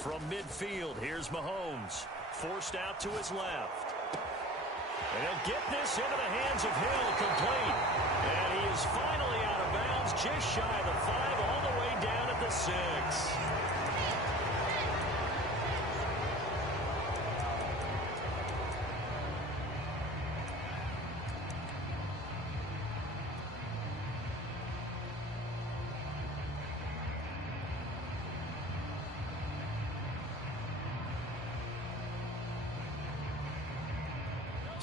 From midfield, here's Mahomes. Forced out to his left. And he'll get this into the hands of Hill, complete. And he is finally out of bounds, just shy of the 5, all the way down at the 6.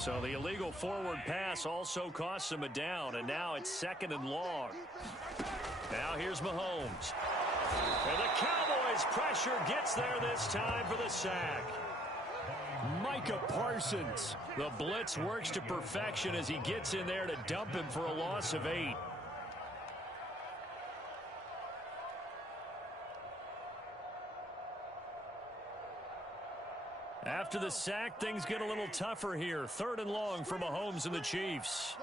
So the illegal forward pass also costs him a down, and now it's 2nd and long. Now here's Mahomes. And the Cowboys' pressure gets there this time for the sack. Micah Parsons. The blitz works to perfection as he gets in there to dump him for a loss of 8. After the sack, things get a little tougher here. 3rd and long for Mahomes and the Chiefs.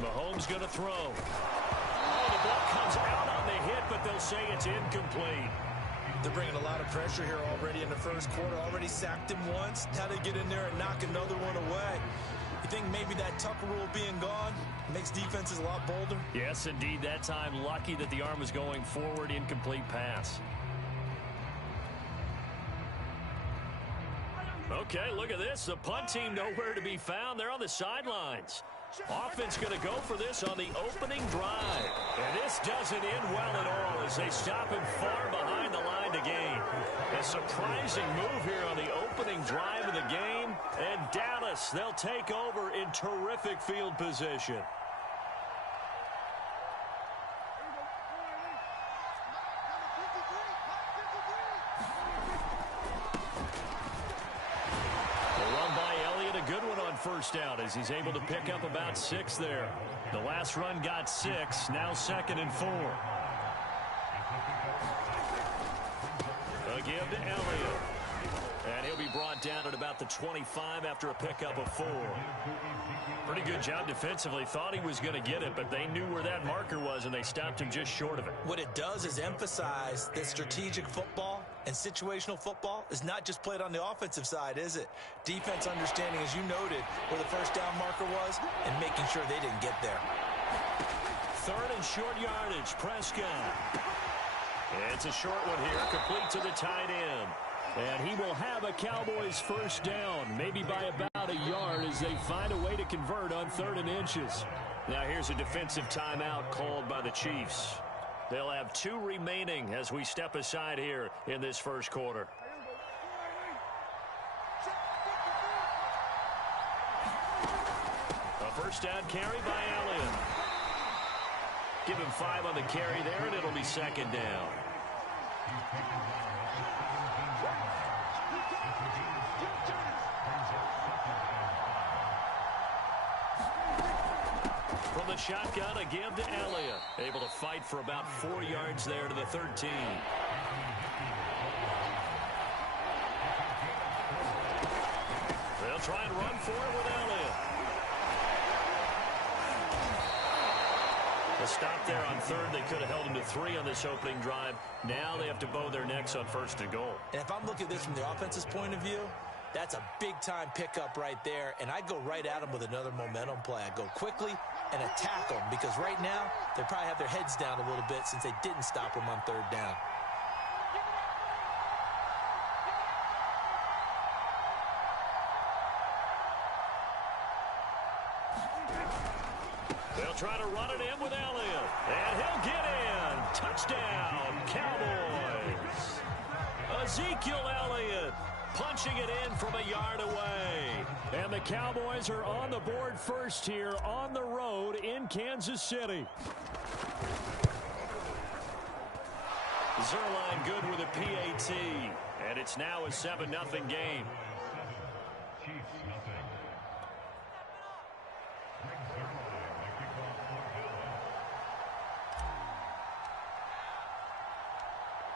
Mahomes going to throw. Oh, the ball comes out on the hit, but they'll say it's incomplete. They're bringing a lot of pressure here already in the first quarter. Already sacked him once. Now they get in there and knock another one away. You think maybe that Tucker rule being gone makes defenses a lot bolder? Yes, indeed. That time, lucky that the arm was going forward. Incomplete pass. Okay, look at this. The punt team nowhere to be found. They're on the sidelines. Offense going to go for this on the opening drive. And this doesn't end well at all as they stop him far behind the line to gain. A surprising move here on the opening drive of the game. And Dallas, they'll take over in terrific field position. First out as he's able to pick up about 6 there. The last run got 6, now 2nd and 4. A give to Elliott. And he'll be brought down at about the 25 after a pickup of 4. Pretty good job defensively. Thought he was going to get it, but they knew where that marker was, and they stopped him just short of it. What it does is emphasize that strategic football and situational football is not just played on the offensive side, is it? Defense understanding, as you noted, where the first down marker was and making sure they didn't get there. 3rd and short yardage, Prescott. It's a short one here, complete to the tight end. And he will have a Cowboys first down, maybe by about a yard as they find a way to convert on 3rd and inches. Now here's a defensive timeout called by the Chiefs. They'll have 2 remaining as we step aside here in this first quarter. A first down carry by Elliott. Give him 5 on the carry there, and it'll be 2nd down. From the shotgun, a give to Elliott. Able to fight for about 4 yards there to the 13. They'll try and run for it with Elliott. A stop there on 3rd. They could have held him to 3 on this opening drive. Now they have to bow their necks on 1st and goal. And if I'm looking at this from the offense's point of view, that's a big-time pickup right there, and I'd go right at him with another momentum play. I'd go quickly and attack them because right now they probably have their heads down a little bit since they didn't stop him on 3rd down. They'll try to run it in with Elliott, and he'll get in. Touchdown, Cowboys. Ezekiel Elliott punching it in from a yard away. And the Cowboys are on the board first here on the road in Kansas City. Zerline good with a PAT. And it's now a 7-0 game.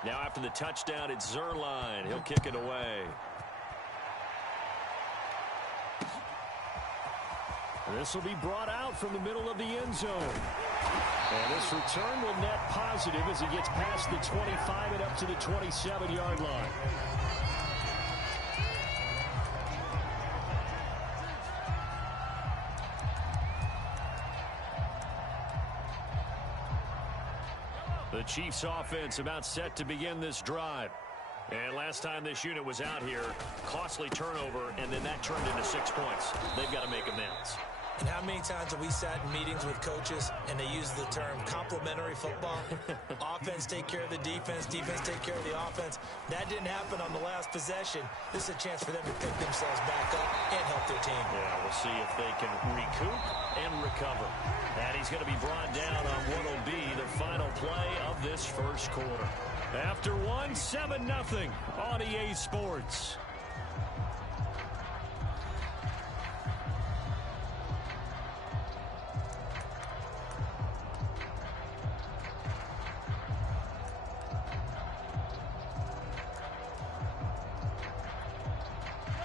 Now after the touchdown, it's Zerline. He'll kick it away. This will be brought out from the middle of the end zone. And this return will net positive as he gets past the 25 and up to the 27-yard line. The Chiefs offense about set to begin this drive. And last time this unit was out here, costly turnover, and then that turned into 6 points. They've got to make amends. And how many times have we sat in meetings with coaches and they use the term complementary football? Offense take care of the defense, defense take care of the offense. That didn't happen on the last possession. This is a chance for them to pick themselves back up and help their team. Yeah, we'll see if they can recoup and recover. And he's going to be brought down on what will be the final play of this first quarter. After one, 7-0 on EA Sports.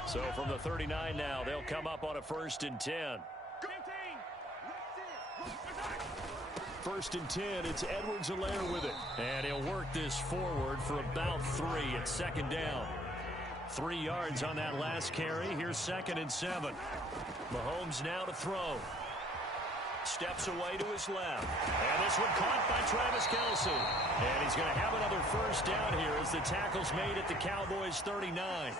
So from the 39 now, they'll come up on a 1st and 10. 1st and 10, it's Edwards-Helaire with it. And he'll work this forward for about 3 at 2nd down. 3 yards on that last carry. Here's 2nd and 7. Mahomes now to throw. Steps away to his left. And this one caught by Travis Kelce. And he's going to have another 1st down here as the tackle's made at the Cowboys' 39.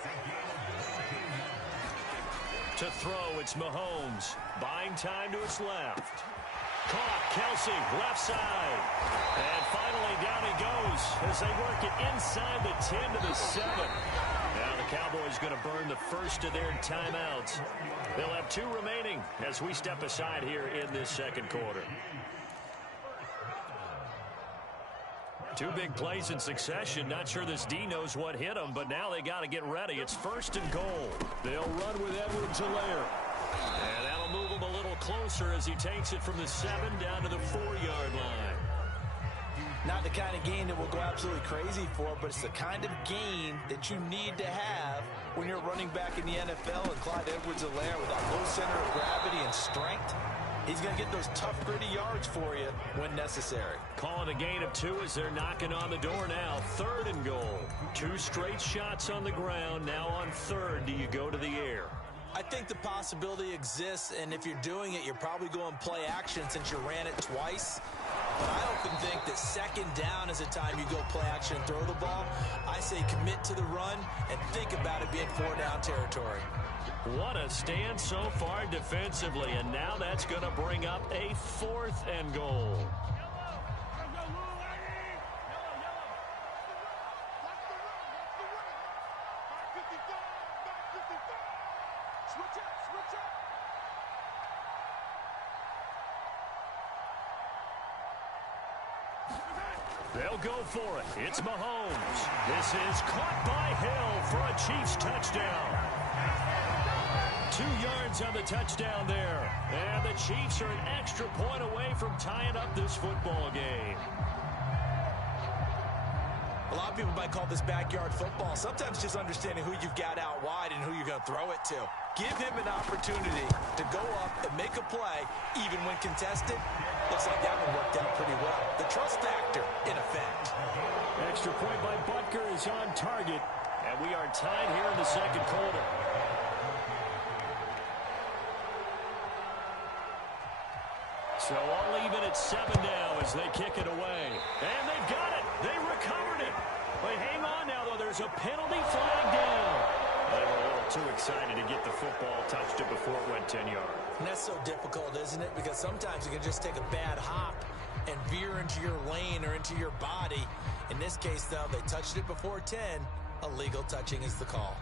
To throw, it's Mahomes. Buying time to his left. Caught, Kelce, left side. And finally, down he goes as they work it inside the 10 to the 7. Now the Cowboys going to burn the first of their timeouts. They'll have 2 remaining as we step aside here in this second quarter. 2 big plays in succession. Not sure this D knows what hit them, but now they got to get ready. It's 1st and goal. They'll run with Edwards-Helaire. And that'll move him a little closer as he takes it from the 7 down to the 4-yard line. Not the kind of game that we'll go absolutely crazy for, but it's the kind of game that you need to have when you're running back in the NFL. And Clyde Edwards-Helaire with that low center of gravity and strength, he's going to get those tough, gritty yards for you when necessary. Calling a gain of 2 as they're knocking on the door now. 3rd and goal. 2 straight shots on the ground. Now on 3rd, do you go to the air? I think the possibility exists, and if you're doing it, you're probably going play action since you ran it twice. But I often think that 2nd down is a time you go play action and throw the ball. I say commit to the run and think about it being 4-down territory. What a stand so far defensively, and now that's going to bring up a 4th and goal. They'll go for it. It's Mahomes. This is caught by Hill for a Chiefs touchdown. 2 yards on the touchdown there. And the Chiefs are an extra point away from tying up this football game. A lot of people might call this backyard football. Sometimes just understanding who you've got out wide and who you're going to throw it to. Give him an opportunity to go up and make a play, even when contested. Looks like that one worked out pretty well. The trust factor in effect. Extra point by Butker is on target. And we are tied here in the second quarter. So all even at 7 now as they kick it away. And they've got it. They recovered it. But hang on now, though. There's a penalty flag down. They were a little too excited to get the football, touched it before it went 10 yards. And that's so difficult, isn't it? Because sometimes you can just take a bad hop and veer into your lane or into your body. In this case, though, they touched it before 10. Illegal touching is the call.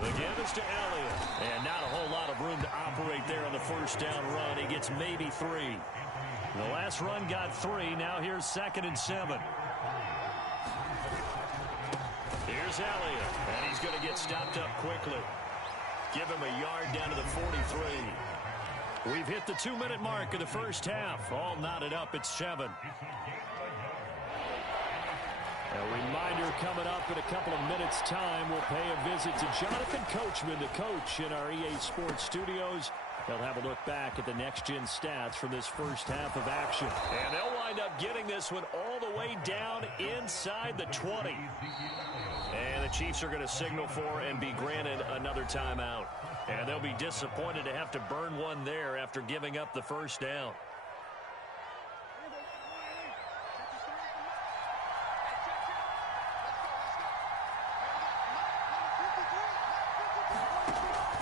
The give is to Elliott. And not a whole lot of room to operate there on the 1st down run. He gets maybe 3. The last run got 3. Now here's 2nd and 7. Here's Elliott. And he's going to get stopped up quickly. Give him a yard down to the 43. We've hit the 2-minute mark of the first half. All knotted up at 7. A reminder coming up in a couple of minutes' time. We'll pay a visit to Jonathan Coachman, the coach in our EA Sports studios. They'll have a look back at the next-gen stats from this first half of action. And they'll wind up getting this one all the way down inside the 20. And the Chiefs are going to signal for and be granted another timeout. And they'll be disappointed to have to burn one there after giving up the first down.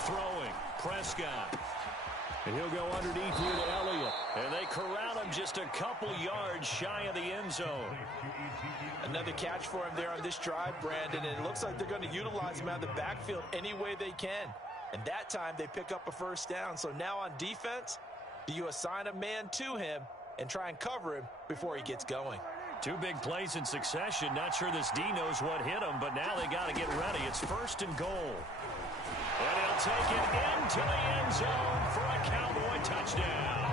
Throwing, Prescott. And he'll go underneath here to Elliott. And they corral him just a couple yards shy of the end zone. Another catch for him there on this drive, Brandon. And it looks like they're going to utilize him out of the backfield any way they can. And that time they pick up a first down. So now on defense, do you assign a man to him and try and cover him before he gets going? Two big plays in succession. Not sure this D knows what hit him, but now they got to get ready. It's 1st and goal. And he'll take it into the end zone for a Cowboy touchdown.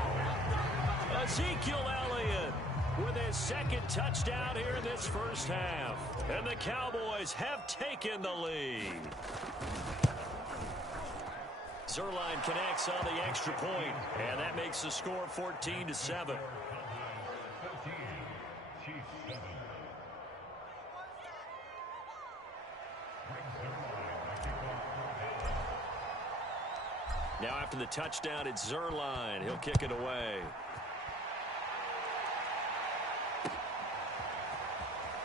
Ezekiel Elliott with his second touchdown here in this first half. And the Cowboys have taken the lead. Zerline connects on the extra point, and that makes the score 14-7. Now after the touchdown, it's Zerline. He'll kick it away.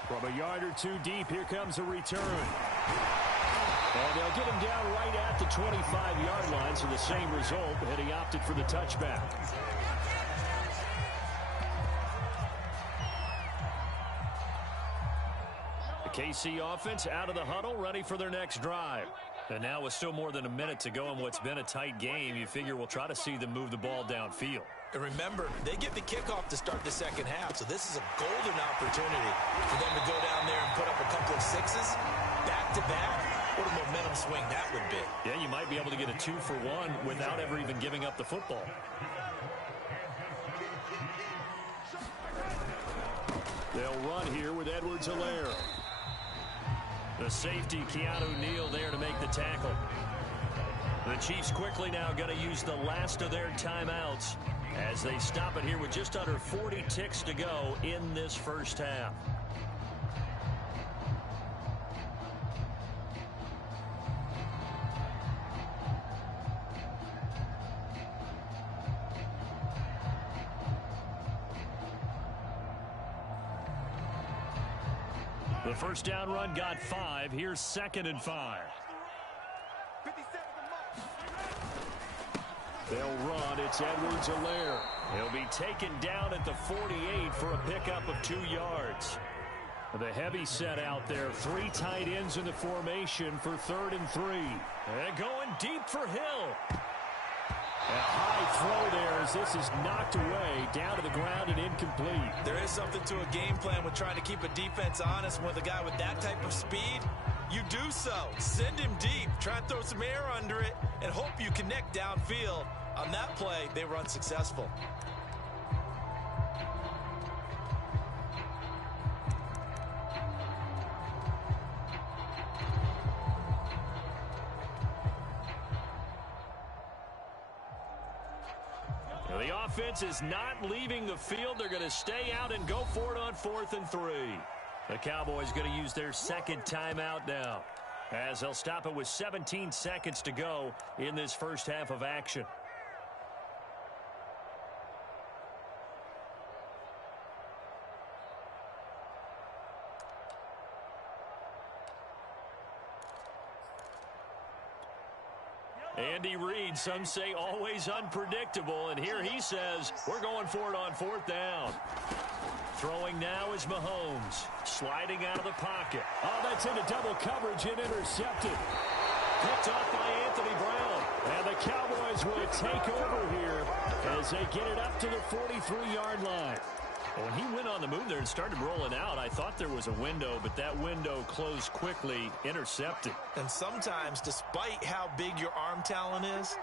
From a yard or two deep, here comes a return. And they'll get him down right at the 25-yard line, so the same result, and he opted for the touchback. The KC offense out of the huddle, ready for their next drive. And now with still more than a minute to go in what's been a tight game, you figure we'll try to see them move the ball downfield. And remember, they get the kickoff to start the second half, so this is a golden opportunity for them to go down there and put up a couple of sixes back-to-back. What a momentum swing that would be. Yeah, you might be able to get a 2-for-1 without ever even giving up the football. They'll run here with Edwards-Helaire. The safety, Keanu Neal, there to make the tackle. The Chiefs quickly now going to use the last of their timeouts as they stop it here with just under 40 ticks to go in this first half. The first down run got 5. Here's 2nd and 5. They'll run. It's Edwards-Helaire. He'll be taken down at the 48 for a pickup of 2 yards. The heavy set out there. 3 tight ends in the formation for 3rd and 3. And going deep for Hill. A high throw there as this is knocked away, down to the ground and incomplete. There is something to a game plan with trying to keep a defense honest. With a guy with that type of speed, you do so. Send him deep, try and throw some air under it, and hope you connect downfield. On that play, they were unsuccessful. The offense is not leaving the field. They're going to stay out and go for it on 4th and 3. The Cowboys going to use their 2nd timeout now, as they'll stop it with 17 seconds to go in this first half of action. Andy Reid, some say always unpredictable, and here he says we're going for it on 4th down. Throwing now is Mahomes, sliding out of the pocket. Oh, that's into double coverage and intercepted. Picked off by Anthony Brown. And the Cowboys will take over here as they get it up to the 43-yard line. When he went on the move there and started rolling out, I thought there was a window, but that window closed quickly, intercepted. And sometimes, despite how big your arm talent is,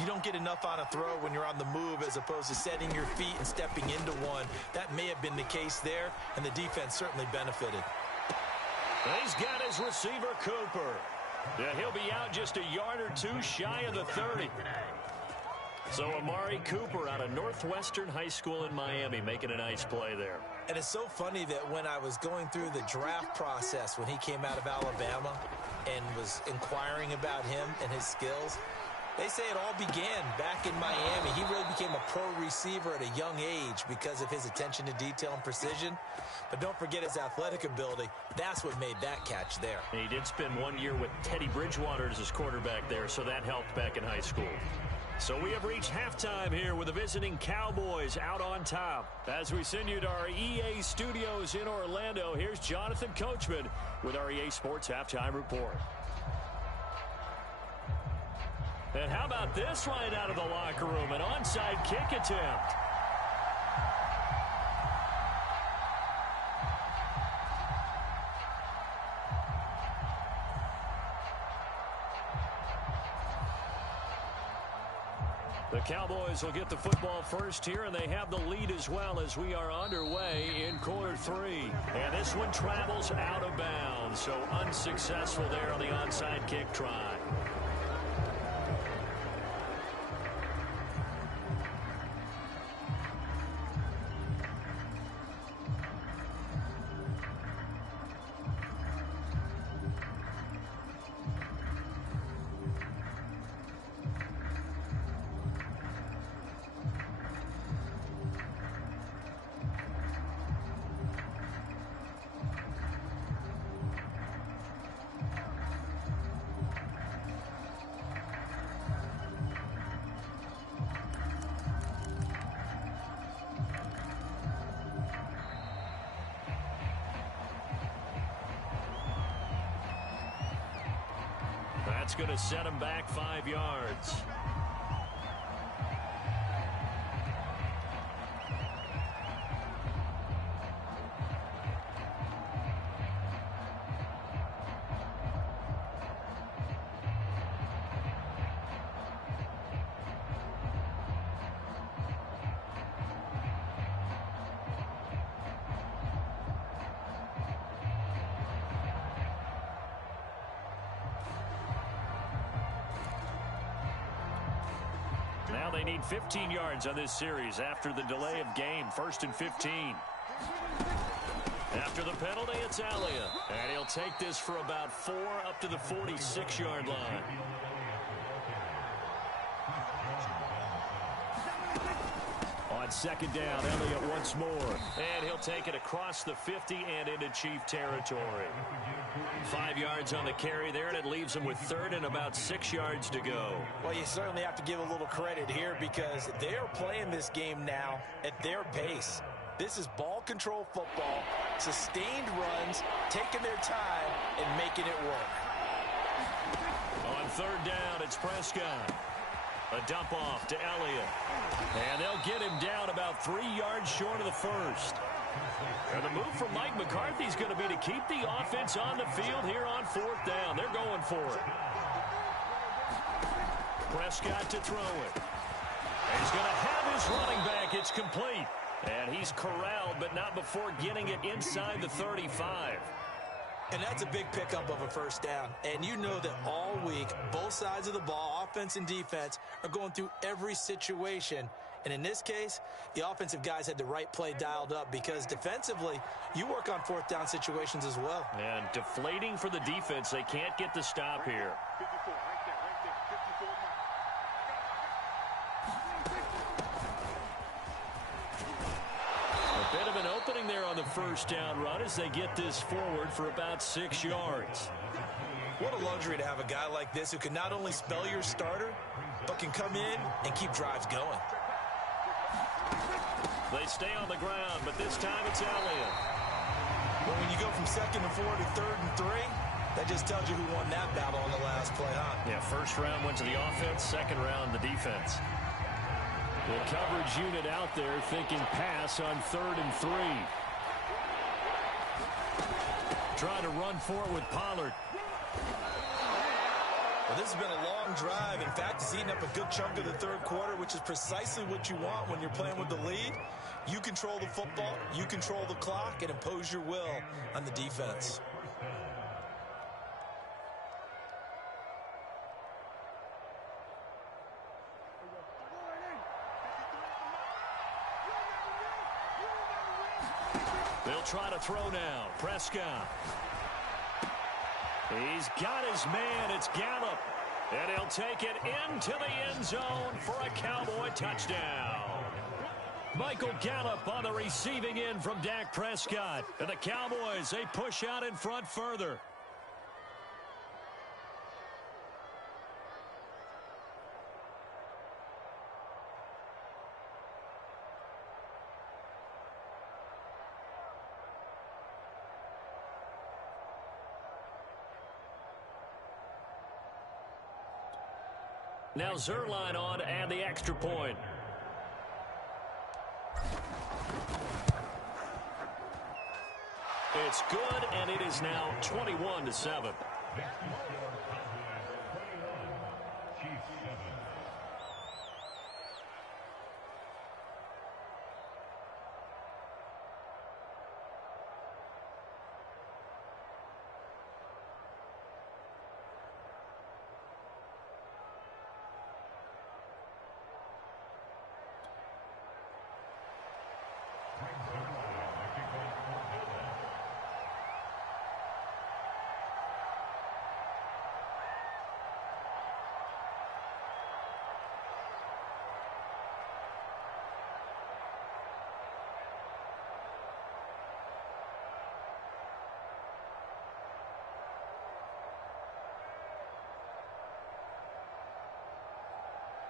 you don't get enough on a throw when you're on the move as opposed to setting your feet and stepping into one. That may have been the case there, and the defense certainly benefited. And he's got his receiver, Cooper. Yeah, he'll be out just a yard or two shy of the 30. So Amari Cooper out of Northwestern High School in Miami making a nice play there. And it's so funny that when I was going through the draft process when he came out of Alabama and was inquiring about him and his skills, they say it all began back in Miami. He really became a pro receiver at a young age because of his attention to detail and precision. But don't forget his athletic ability. That's what made that catch there. And he did spend 1 year with Teddy Bridgewater as his quarterback there, so that helped back in high school. So we have reached halftime here with the visiting Cowboys out on top. As we send you to our EA studios in Orlando, here's Jonathan Coachman with our EA Sports Halftime Report. And how about this right out of the locker room? An onside kick attempt. The Cowboys will get the football first here, and they have the lead as well as we are underway in quarter 3. And this one travels out of bounds, so unsuccessful there on the onside kick try. That's going to set him back 5 yards. Now they need 15 yards on this series after the delay of game. 1st and 15. After the penalty, it's Elliott. And he'll take this for about 4 up to the 46-yard line. On 2nd down, Elliott once more. And he'll take it across the 50 and into Chief territory. 5 yards on the carry there, and it leaves him with 3rd and about 6 yards to go. Well, you certainly have to give a little credit here because they are playing this game now at their pace. This is ball control football, sustained runs, taking their time and making it work. On 3rd down, it's Prescott. A dump off to Elliott. And they'll get him down about 3 yards short of the 1st. And the move from Mike McCarthy is going to be to keep the offense on the field here on 4th down. They're going for it. Prescott to throw it. And he's going to have his running back. It's complete. And he's corralled, but not before getting it inside the 35. And that's a big pickup of a 1st down. And you know that all week, both sides of the ball, offense and defense, are going through every situation. And in this case, the offensive guys had the right play dialed up because defensively, you work on 4th down situations as well. And deflating for the defense. They can't get the stop here. A bit of an opening there on the 1st down run as they get this forward for about 6 yards. What a luxury to have a guy like this who can not only spell your starter, but can come in and keep drives going. They stay on the ground, but this time it's Elliott. Well, when you go from 2nd and 4 to 3rd and 3, that just tells you who won that battle on the last play, huh? Yeah, 1st round went to the offense, 2nd round the defense. The coverage unit out there thinking pass on 3rd and 3. Trying to run for it with Pollard. Well, this has been a long drive. In fact, it's eaten up a good chunk of the 3rd quarter, which is precisely what you want when you're playing with the lead. You control the football, you control the clock, and impose your will on the defense. They'll try to throw now. Prescott. He's got his man. It's Gallup. And he'll take it into the end zone for a Cowboy touchdown. Michael Gallup on the receiving end from Dak Prescott. And the Cowboys, they push out in front further. Now Zerline on to add the extra point. It's good, and it is now 21-7.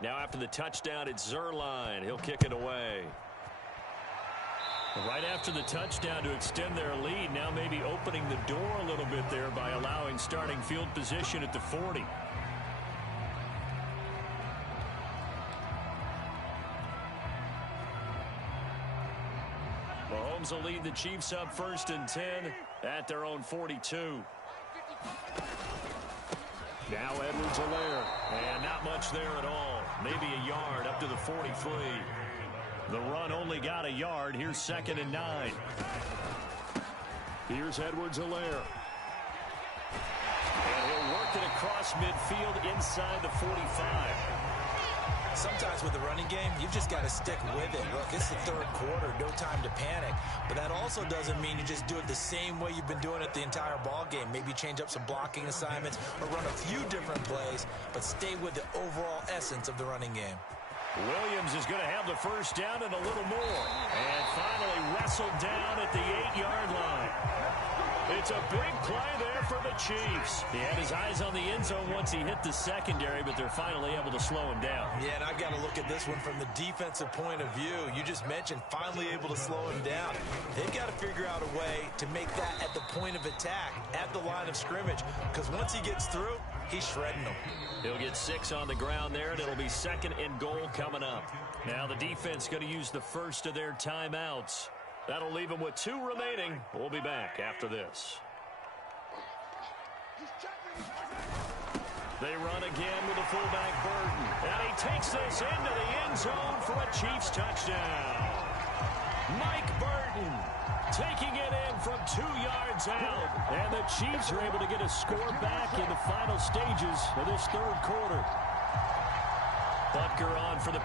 Now after the touchdown, it's Zerline. He'll kick it away. Right after the touchdown to extend their lead, now maybe opening the door a little bit there by allowing starting field position at the 40. Mahomes will lead the Chiefs up 1st and 10 at their own 42. Now Edwards-Helaire, and not much there at all. Maybe a yard up to the 43. The run only got a yard. Here's 2nd and 9. Here's Edwards-Helaire. And he'll work it across midfield inside the 45. Sometimes with the running game, you've just got to stick with it. Look, it's the 3rd quarter, no time to panic. But that also doesn't mean you just do it the same way you've been doing it the entire ball game. Maybe change up some blocking assignments or run a few different plays, but stay with the overall essence of the running game. Williams is going to have the 1st down and a little more. And finally wrestled down at the 8-yard line. It's a big play there for the Chiefs. He had his eyes on the end zone once he hit the secondary, but they're finally able to slow him down. Yeah, and I've got to look at this one from the defensive point of view. You just mentioned finally able to slow him down. They've got to figure out a way to make that at the point of attack, at the line of scrimmage, because once he gets through, he's shredding them. He'll get 6 on the ground there, and it'll be 2nd and goal coming up. Now the defense going to use the first of their timeouts. That'll leave them with 2 remaining. We'll be back after this. They run again with the fullback Burton. And he takes this into the end zone for a Chiefs touchdown. Mike Burton taking it in from 2 yards out. And the Chiefs are able to get a score back in the final stages of this 3rd quarter. Butker on for the